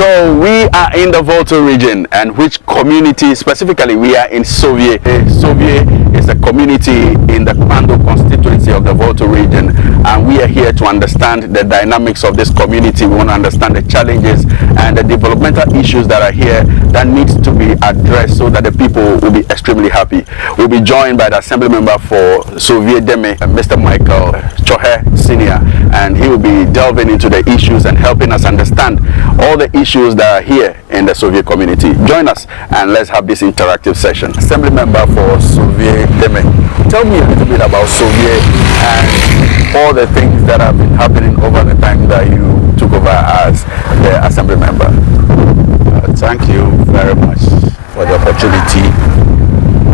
So we are in the Volta region, and which community specifically? We are in Sovie. Sovie is a community in the Kpando constituency of the Volta region, and we are here to understand the dynamics of this community. We want to understand the challenges and the developmental issues that are here that needs to be addressed so that the people will be extremely happy. We'll be joined by the assembly member for Sovie-Deme, Mr. Michael Tsorhe Senior, and he will be delving into the issues and helping us understand all the issues that are here in the Sovie community. Join us and let's have this interactive session. Assembly member for Sovie-Deme, tell me a little bit about Sovie and all the things that have been happening over the time that you took over as the assembly member. Thank you very much for the opportunity.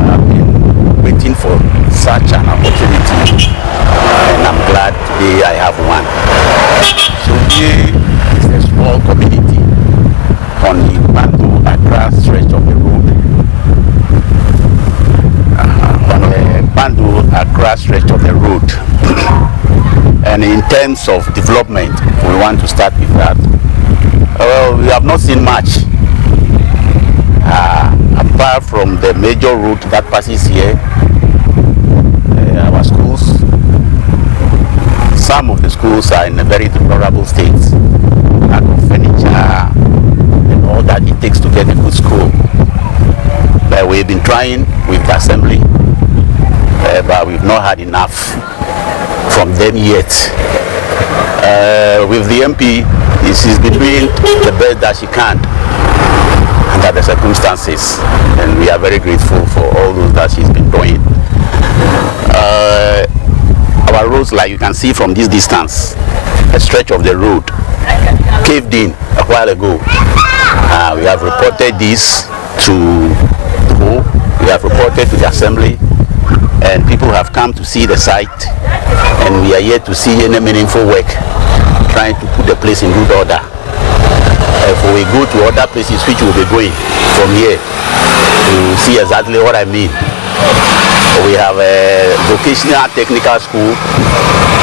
I've been waiting for such an opportunity, and I'm glad today I have one. Sovie is a small community on the Kpando stretch of the road. On the Kpando stretch of the road. And in terms of development, we want to start with that. Well, we have not seen much. Apart from the major route that passes here, our schools, some of the schools are in a very deplorable state. Lack of furniture and all that it takes to get a good school. But we've been trying with the assembly, but we've not had enough from them yet. With the MP, she's been doing the best that she can under the circumstances, and we are very grateful for all those that she's been doing. Our roads, like you can see from this distance, a stretch of the road caved in a while ago. We have reported this to who? We have reported to the assembly, and people have come to see the site, and we are yet to see any meaningful work trying to put the place in good order. If we go to other places which will be going from here to see exactly what I mean. We have a vocational technical school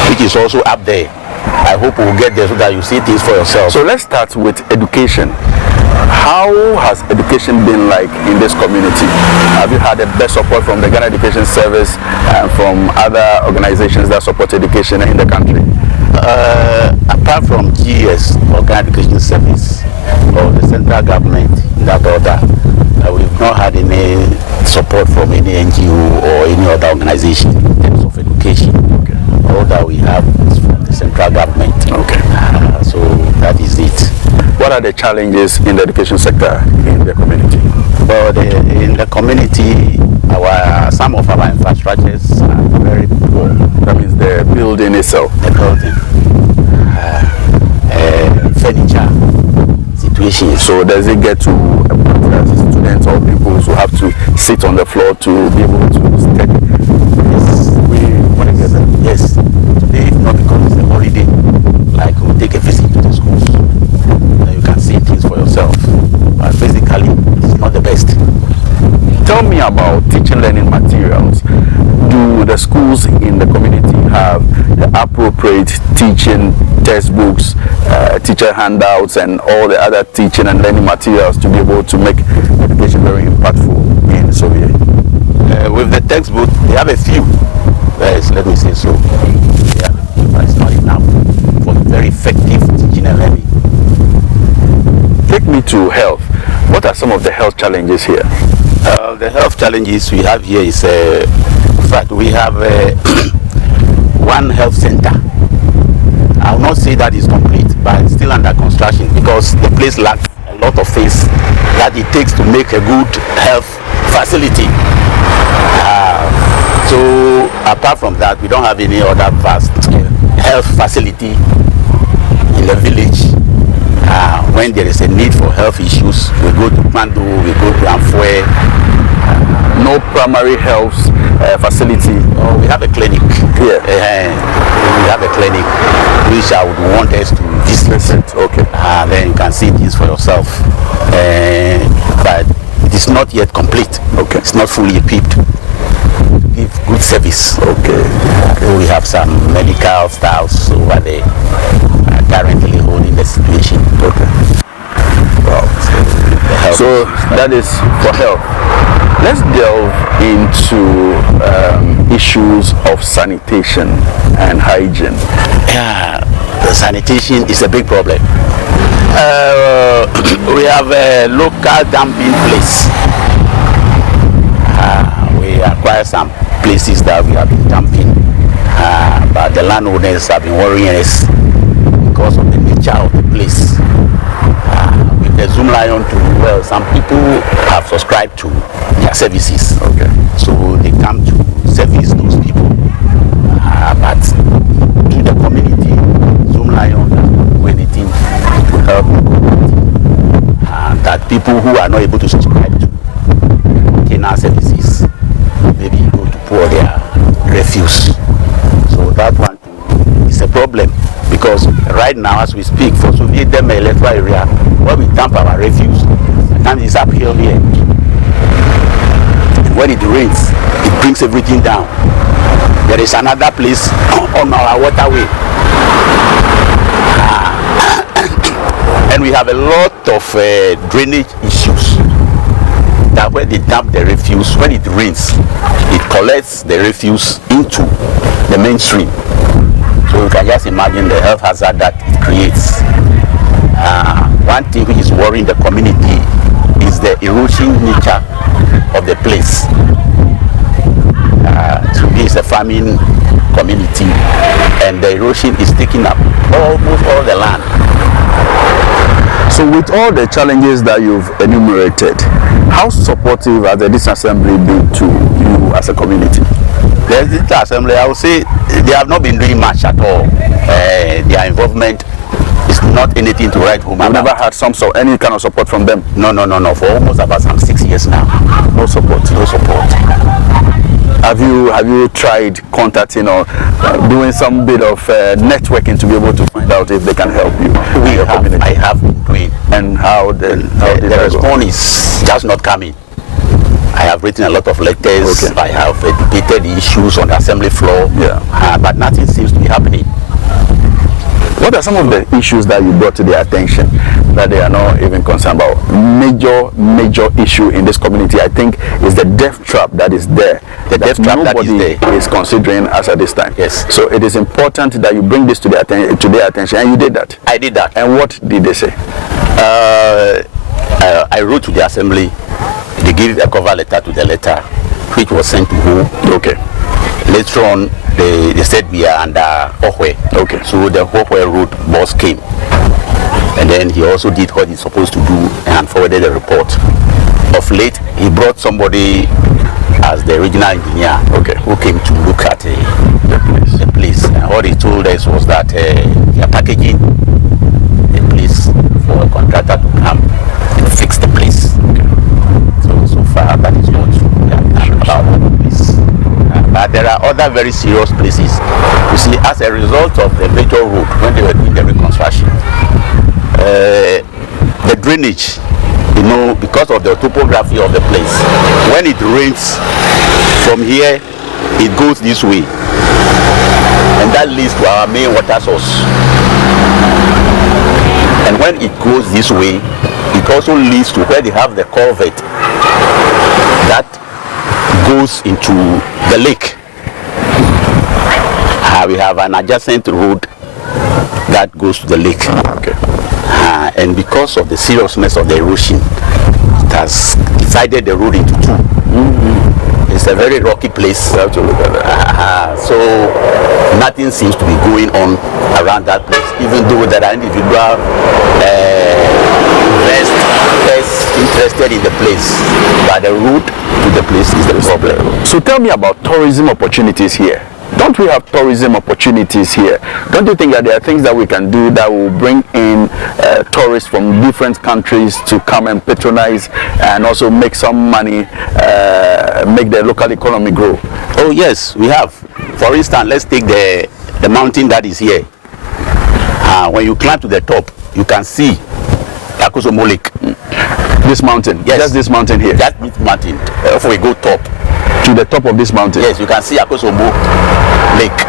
which is also up there. I hope we'll get there so that you see things for yourself. So let's start with education. How has education been like in this community? Have you had the best support from the Ghana Education Service and from other organizations that support education in the country? Apart from GS or Ghana Education Service or the central government in that order, we've not had any support from any NGO or any other organization in terms of education. Okay. All that we have is from the central government. Okay. So that is it. What are the challenges in the education sector in the community? Well, in the community, some of our infrastructures are very poor. That means the building itself. The building, furniture situation. So does it get to students or people who have to sit on the floor to be able to study? Yes. Yes. Today, not because it's a holiday, like we'll take a visit to the schools. You can see things for yourself. But physically, it's not the best. Tell me about teaching learning materials. Do the schools in the community have the appropriate teaching textbooks, teacher handouts, and all the other teaching and learning materials to be able to make education very impactful in Sovie? With the textbook, they have a few. Yes, let me say so. Yeah, but it's not enough for very effective teaching and learning. Take me to health. What are some of the health challenges here? The health challenges we have here is, in fact, we have one health center. I will not say that is complete, but it's still under construction because the place lacks a lot of things that it takes to make a good health facility. So apart from that, we don't have any other vast health facility in the village. When there is a need for health issues, we go to Kpando, we go to Amfwe. No primary health facility. Oh, we have a clinic. Yeah. We have a clinic which I would want us to visit. Okay. Then you can see this for yourself. But it is not yet complete. Okay. It's not fully equipped to give good service. Okay. So we have some medical staffs over there currently holding the situation. Okay. Wow. So that is for health. Let's delve into issues of sanitation and hygiene. Yeah, the sanitation is a big problem. We have a local dumping place. We acquire some places that we have been dumping, but the landowners have been worrying us because of the nature of the place. With the Zoom Lion too, well, some people have subscribed to their services. Okay. So they come to service those people. But in the community, Zoom Lion doesn't do anything to help the community. That people who are not able to subscribe to container services maybe go to pour their refuse. So that one is a problem, because right now as we speak for Sovie-Deme electoral area, where we dump our refuse, sometimes it's uphill here. And when it rains, it brings everything down. There is another place on our waterway. And we have a lot of drainage issues. That when they dump the refuse, when it rains, it collects the refuse into the mainstream. So you can just imagine the health hazard that it creates. One thing which is worrying the community is the erosion nature of the place. Today is a farming community, and the erosion is taking up almost all the land. So with all the challenges that you've enumerated, how supportive has the disassembly been to you as a community? The disassembly, I would say they have not been doing much at all. Their involvement is not anything to write home about. You've never had any kind of support from them? No. For almost about 6 years now. No support? No support. Have you tried contacting or doing some bit of networking to be able to find out if they can help you? I have been doing. And how the response is just not coming. I have written a lot of letters. Okay. I have debated the issues on the assembly floor. Yeah. But nothing seems to be happening. What are some of the issues that you brought to their attention that they are not even concerned about? Major issue in this community, I think, is the death trap that is there. The death trap that is there. Nobody is considering as at this time. Yes. So it is important that you bring this to their attention, and you did that. I did that. And what did they say? I wrote to the assembly. They gave a cover letter to the letter, which was sent to who? Okay. Later on, they said we are under Tsorhe. Okay. So the Tsorhe road boss came, and then he also did what he's supposed to do and forwarded the report. Of late, he brought somebody as the regional engineer, who came to look at the place. And what he told us was that they are packaging the place for a contractor to come and fix the place. So far, that is what we have done about the place. But there are other very serious places. You see, as a result of the major road, when they were doing the reconstruction, the drainage, because of the topography of the place, when it rains from here, it goes this way, and that leads to our main water source. And when it goes this way, it also leads to where they have the culvert that goes into the lake. We have an adjacent road that goes to the lake. Okay. And because of the seriousness of the erosion, it has divided the road into two. It's a very rocky place. You have to look at that. So nothing seems to be going on around that place, even though there are individual investors interested in the place, but the route to the place is the problem. So tell me about tourism opportunities here. Don't we have tourism opportunities here? Don't you think that there are things that we can do that will bring in tourists from different countries to come and patronize and also make some money, make the local economy grow? Oh yes, we have. For instance, let's take the mountain that is here. When you climb to the top, you can see Akosomo Lake. This mountain? Yes. Just this mountain here? Just this mountain. If we go top. To the top of this mountain? Yes, you can see Akosomo Lake.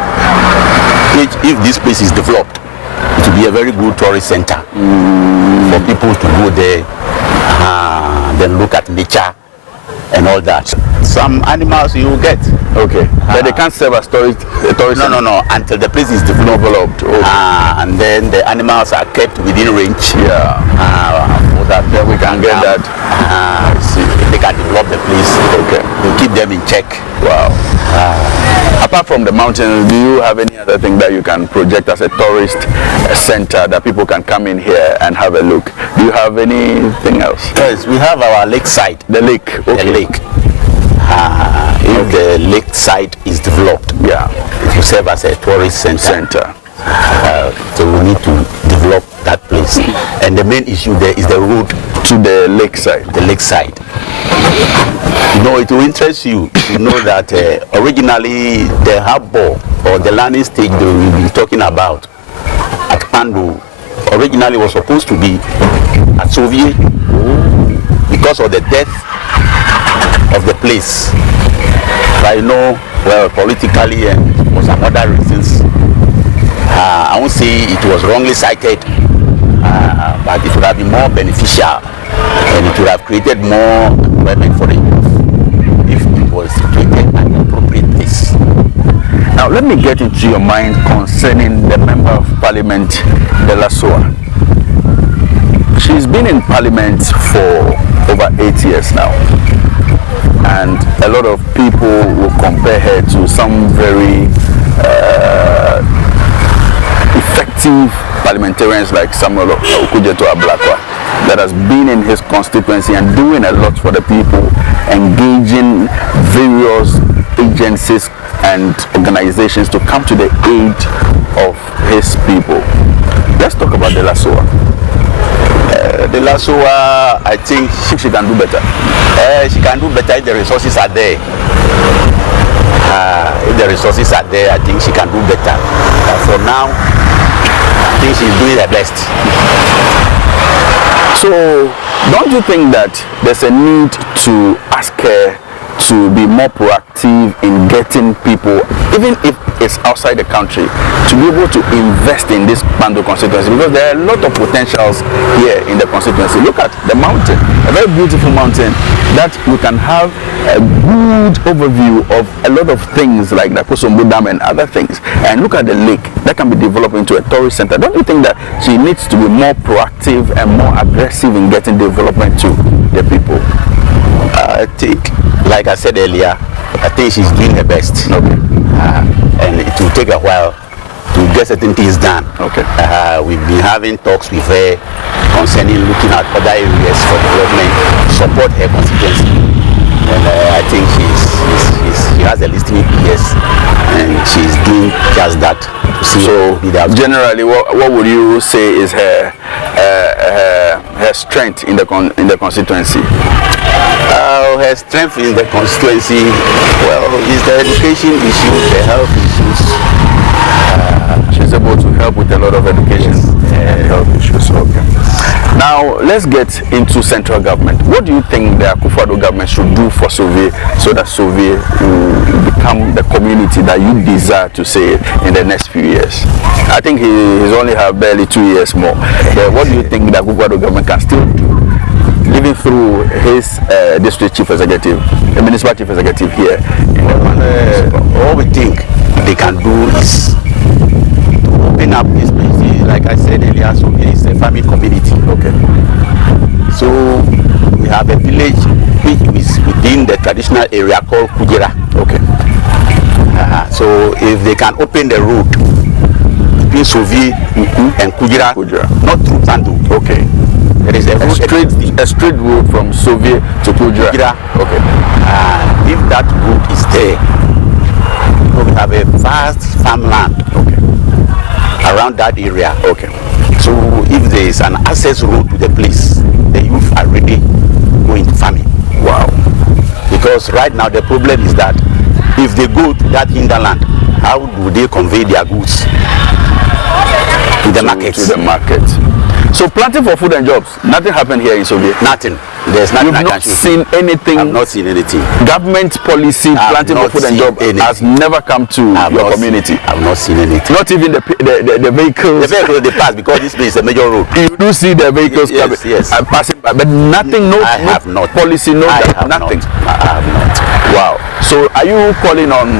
Which, if this place is developed, it to be a very good tourist center for people to go there, then look at nature and all that. Some animals you get. Okay. But they can't serve as tourist No, until the place is developed. Okay. And then the animals are kept within range. Yeah. So that then we can get that. I see. If they can develop the place, okay, to keep them in check. Wow. Apart from the mountains, do you have any other thing that you can project as a tourist center that people can come in here and have a look? Do you have anything else? Yes, we have our lakeside. The lake. Okay. The lake. If the lake side is developed, yeah, it will serve as a tourist center. So we need to develop that place. And the main issue there is the road to the lakeside. The lakeside. You know, it will interest you to know that originally the harbor or the landing stage that we will be talking about at Kpando originally was supposed to be at Sovie because of the death of the place. But you know, well, politically and for some other reasons, I won't say it was wrongly cited, but it would have been more beneficial and it would have created more employment for the youth if it was situated at the appropriate place. Now let me get into your mind concerning the Member of Parliament, De La Soa. She's been in Parliament for over 8 years now, and a lot of people will compare her to some very effective parliamentarians like Samuel Okujeto-Ablakwa that has been in his constituency and doing a lot for the people, engaging various agencies and organizations to come to the aid of his people. Let's talk about De La Soa. De La Soa, I think she can do better. She can do better if the resources are there. If the resources are there, I think she can do better. But for now, I think she's doing her best. So, don't you think that there's a need to ask her to be more proactive in getting people, even if it's outside the country, to be able to invest in this Kpando constituency? Because there are a lot of potentials here in the constituency. Look at the mountain, a very beautiful mountain that we can have a good overview of a lot of things like the Sovie-Deme and other things. And look at the lake that can be developed into a tourist center. Don't you think that she needs to be more proactive and more aggressive in getting development to the people? I think, like I said earlier, I think she's doing her best. Okay. And it will take a while to get certain things done. Okay. We've been having talks with her concerning looking at other areas for development to support her constituency. And I think she has a listening ears and she's doing just that. So generally, what would you say is her strength in the constituency? Her strength in the constituency, well, is the education issues, the health issues. She's able to help with a lot of education and health issues. Okay. Now let's get into central government. What do you think the Akufo-Addo government should do for Sovie so that Sovie will become the community that you desire to see in the next few years? I think he's only have barely 2 years more. But what do you think the Akufo-Addo government can still do, even through his district chief executive, the municipal chief executive here? All we think they can do is to open up this place. Like I said earlier, so it's a farming community. Okay. So we have a village which is within the traditional area called Kudzra. Okay. So if they can open the road between Sovie and Kudzra, not through Kpando. Okay. There is a straight road from Sovie to Kudzra. Okay. If that road is there, we have a vast farmland. Okay. Around that area. Okay. So if there is an access road to the place, the youth are ready going to farming. Wow. Because right now the problem is that if they go to that hinterland, how do they convey their goods to the market? To the market. So planting for food and jobs, nothing happened here in Sovie? Nothing. There's nothing. You've not seen anything? I've not seen anything. Government policy planting for food and jobs has never come to your community? I've not seen anything. Not even the vehicles? The vehicles, they pass because this place is a major road. You do see the vehicles coming, passing by, but nothing, no policy, nothing? I have not. Wow. So are you calling on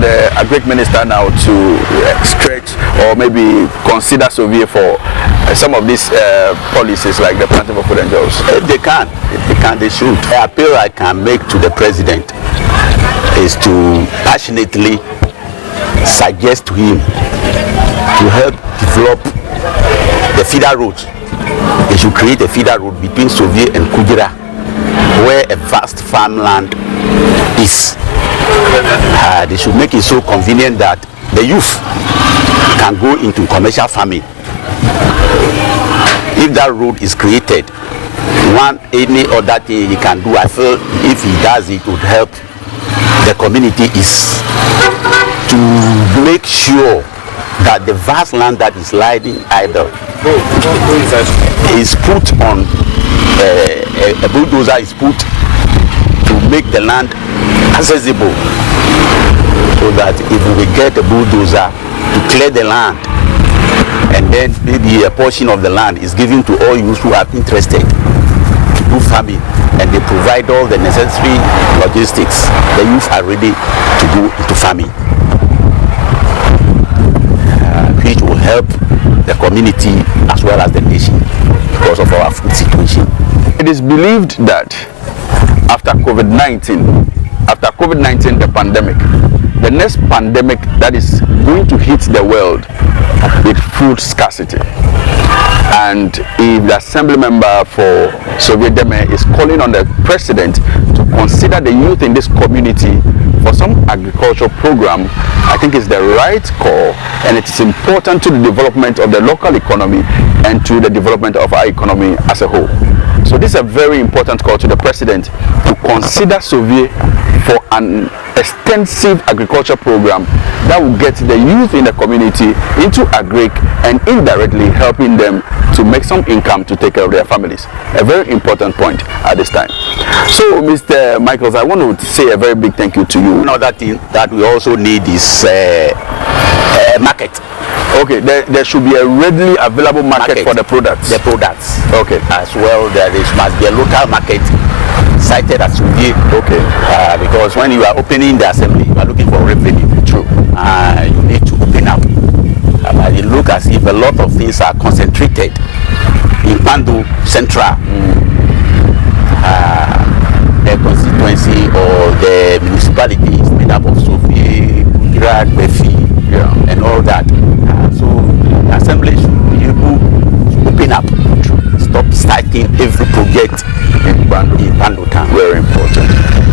the agric minister now to stretch or maybe consider Sovie for some of these policies like the planting for food and jobs? If they can, they should. The appeal I can make to the president is to passionately suggest to him to help develop the feeder road. They should create a feeder road between Sovie and Kudzra, where a vast farmland is. They should make it so convenient that the youth can go into commercial farming. If that road is created, any other thing he can do, I feel if he does it would help the community, is to make sure that the vast land that is lying idle is put on a bulldozer is put to make the land accessible, so that if we get a bulldozer to clear the land, and then maybe a portion of the land is given to all youths who are interested to do farming, and they provide all the necessary logistics, the youth are ready to go into farming, which will help the community as well as the nation because of our food situation. It is believed that after COVID-19, the pandemic, the next pandemic that is going to hit the world with food scarcity. And if the assembly member for Sovie-Deme is calling on the president to consider the youth in this community for some agricultural program, I think it's the right call, and it's important to the development of the local economy and to the development of our economy as a whole. So this is a very important call to the president to consider Sovie for an extensive agriculture program that will get the youth in the community into agric and indirectly helping them to make some income to take care of their families. A very important point at this time. So Mr. Michaels, I want to say a very big thank you to you. Another thing that we also need is market. Okay, there should be a readily available market for the products. The products. Okay. As well, there must be a local market cited as Sovie. Okay. Because when you are opening the assembly, you are looking for revenue. True. You need to open up. But it looks as if a lot of things are concentrated in Kpando Central. The constituency or the municipality is made up of Sovie, Kudzra, and all that. So the assembly should be able to open up, stop starting every project in Kpando town. Very important.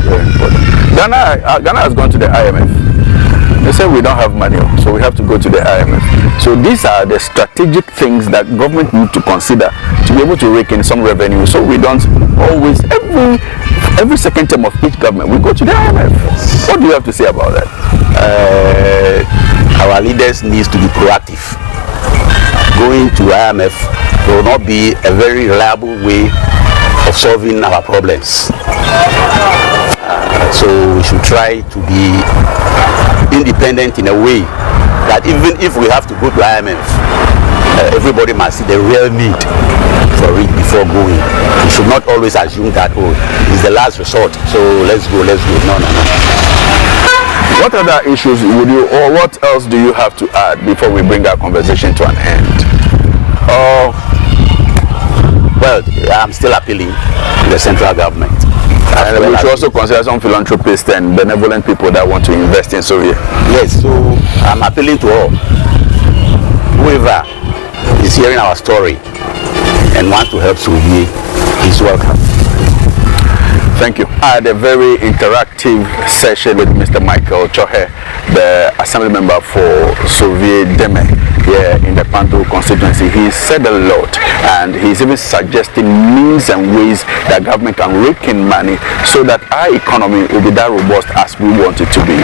Very important. Ghana has gone to the IMF. They say we don't have money, so we have to go to the IMF. So these are the strategic things that government need to consider to be able to rake in some revenue, so we don't always, every second term of each government, we go to the IMF. What do you have to say about that? Our leaders need to be proactive. Going to IMF will not be a very reliable way of solving our problems. So we should try to be independent in a way that even if we have to go to IMF, everybody must see the real need for it before going. We should not always assume that, oh, it's the last resort, so let's go. No. What other issues would you, or what else do you have to add before we bring our conversation to an end? Well, I'm still appealing to the central government. And we should also consider some philanthropists and benevolent people that want to invest in Sovie. Yes, so I'm appealing to all. Whoever is hearing our story and wants to help Sovie is welcome. Thank you. I had a very interactive session with Mr. Michael Tsorhe, the assembly member for Sovie-Deme. here in the Kpando constituency. He said a lot, and he's even suggesting means and ways that government can rake in money so that our economy will be that robust as we want it to be.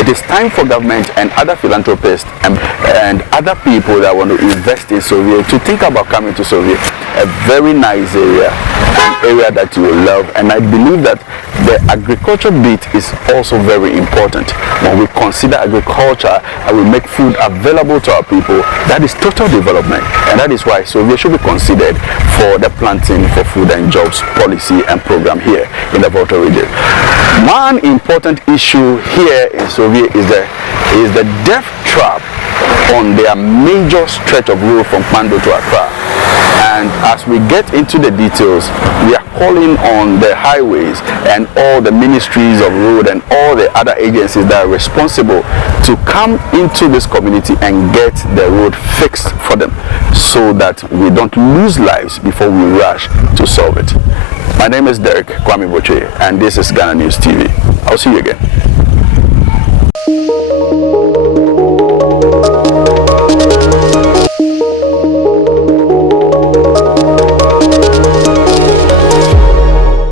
It is time for government and other philanthropists and other people that want to invest in Sovie to think about coming to Sovie. A very nice area, an area that you will love, and I believe that the agriculture bit is also very important. When we consider agriculture and we make food available to our people, that is total development, and that is why Sovie should be considered for the planting for food and jobs policy and program here in the Volta region. One important issue here in Sovie is the death trap on their major stretch of road from Kpando to Accra. And as we get into the details, we are calling on the highways and all the ministries of road and all the other agencies that are responsible to come into this community and get the road fixed for them so that we don't lose lives before we rush to solve it. My name is Derek Kwame Boche, and this is Ghana News TV. I'll see you again.